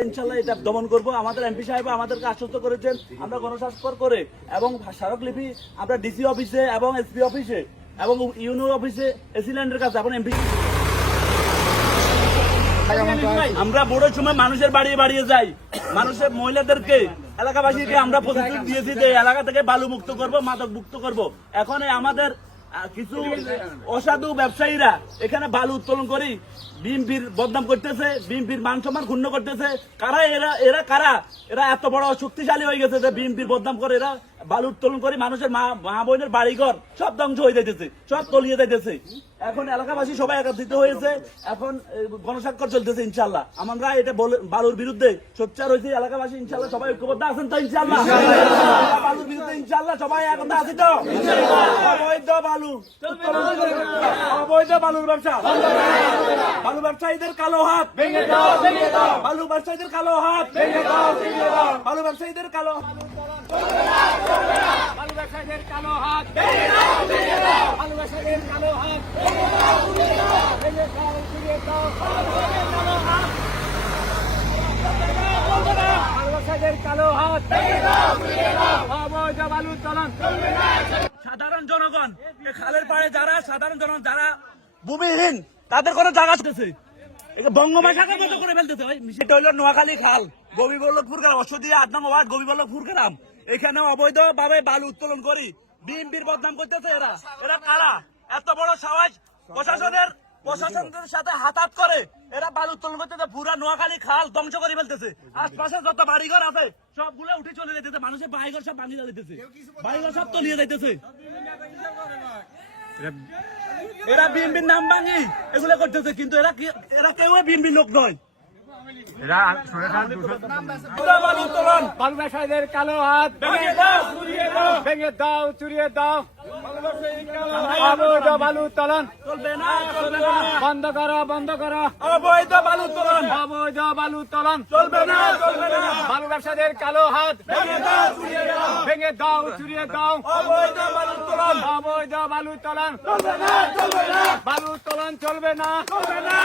ইনশাআল্লাহ এটা দমন করব। আমাদের এমপি সাহেব আমাদেরকে আশ্বস্ত করেছেন, আমরা গণস্বাক্ষর করে এবং স্মারকলিপি আমরা ডিসি অফিসে এবং এসপি অফিসে এবং ইউনো অফিসে এসিল্যান্ডের কাছে এখন এমপি আমরা ভোটের সময় মানুষের বাড়িয়ে যাই, মানুষের মহিলাদেরকে এলাকাবাসীকে আমরা প্রতিশ্রুতি দিয়েছি যে এলাকা থেকে বালু মুক্ত করব, মাদক মুক্ত করব। এখন আমাদের কিছু অসাধু ব্যবসায়ীরা এখানে বালু উত্তোলন করি বিএনপির বদনাম করতেছে, বিএনপির মান সম্মান ক্ষুণ্ণ করতেছে। কারা এরা কারা? এরা এত বড় শক্তিশালী হয়ে গেছে যে বিএনপির বদনাম করে এরা বালু উত্তোলন করে মানুষের মা বোনের বাড়িঘর সব ধ্বংস হয়ে যাইতেছে, সব তলিয়ে যাইতেছে। এখন এলাকাবাসী সবাই একত্রিত হয়েছে, এখন গণস্বাক্ষর চলতেছে। ইনশাল্লাহ আমরা এটা বালুর বিরুদ্ধে সোচ্চার হয়েছি। এলাকাবাসী ইনশাল্লাহ সবাই ঐক্যবদ্ধ আছেন তো? ইনশাল্লাহ বালুর বিরুদ্ধে ইনশাল্লাহ সবাই একতা আছি তো? অবৈধ বালু, অবৈধ বালুর ব্যবসা, বালু ব্যবসায়ীদের কালো হাত ভেঙে দাও, বালু ব্যবসায়ীদের কালো হাত ভেঙে দাও, বালু ব্যবসায়ীদের কালো বালু ব্যবসায়ীদের কালো হাত ভেঙে দাও, বালু ব্যবসায়ীদের কালো হাত ভেঙে দাও, ভেঙে দাও, ফিরিয়ে দাও, বালু ব্যবসায়ীদের কালো হাত ভেঙে দাও, ফিরিয়ে দাও, অবৈধ বালু উত্তোলন চলবে না। সাধারণ জনগণ খালের পাড়ে যারা সাধারণ জনগণ যারা ভূমিহীন তাদের কোনো জায়গা আছে বঙ্গমাসাকে মতো করে ফেলতেছে। সেটা হইল নোয়াখালী খাল, গোবিবল্লভপুর গ্রাম, অশ্বতী 8 নং ওয়ার্ড গোবিবল্লভপুর গ্রাম। এখানে অবৈধ ভাবে বালু উত্তোলন করি বিএনপির বদনাম করতেছে। এরা কারা? এত বড় সাহস! প্রশাসনের সাথে হাত করে এরা বালু উত্তোলন করতেছে, পুরা নোয়াখালী খাল ধ্বংস করে ফেলতেছে। আশপাশে যত বাড়িঘর আছে সবগুলো উঠে চলে যেতেছে, মানুষের বাড়িঘর সব ভাঙিয়ে যাইতেছে, বাড়িঘর সব তলিয়ে যাইতেছে। এরা বিএনপির নাম ভাঙি এগুলো করতেছে, কিন্তু এরা কেউ বিএনপির লোক নয়। বালু ব্যবসায়ীদের কালো হাত ভেঙে দাও, ভেঙে দাও, চুরিয়ে দাও, অবৈধ বালু উত্তোলন চলবে না, চলবে না, বন্ধ করো, বন্ধ করো, অবৈধ বালু উত্তোলন, অবৈধ বালু উত্তোলন চলবে না, চলবে না, বালু ব্যবসায়ীদের কালো হাত ভেঙে দাও, চুরিয়ে দাও, ভেঙে দাও, চুরিয়ে দাও, অবৈধ বালু উত্তোলন, অবৈধ বালু উত্তোলন চলবে না, চলবে না, বালু উত্তোলন চলবে না, চলবে না।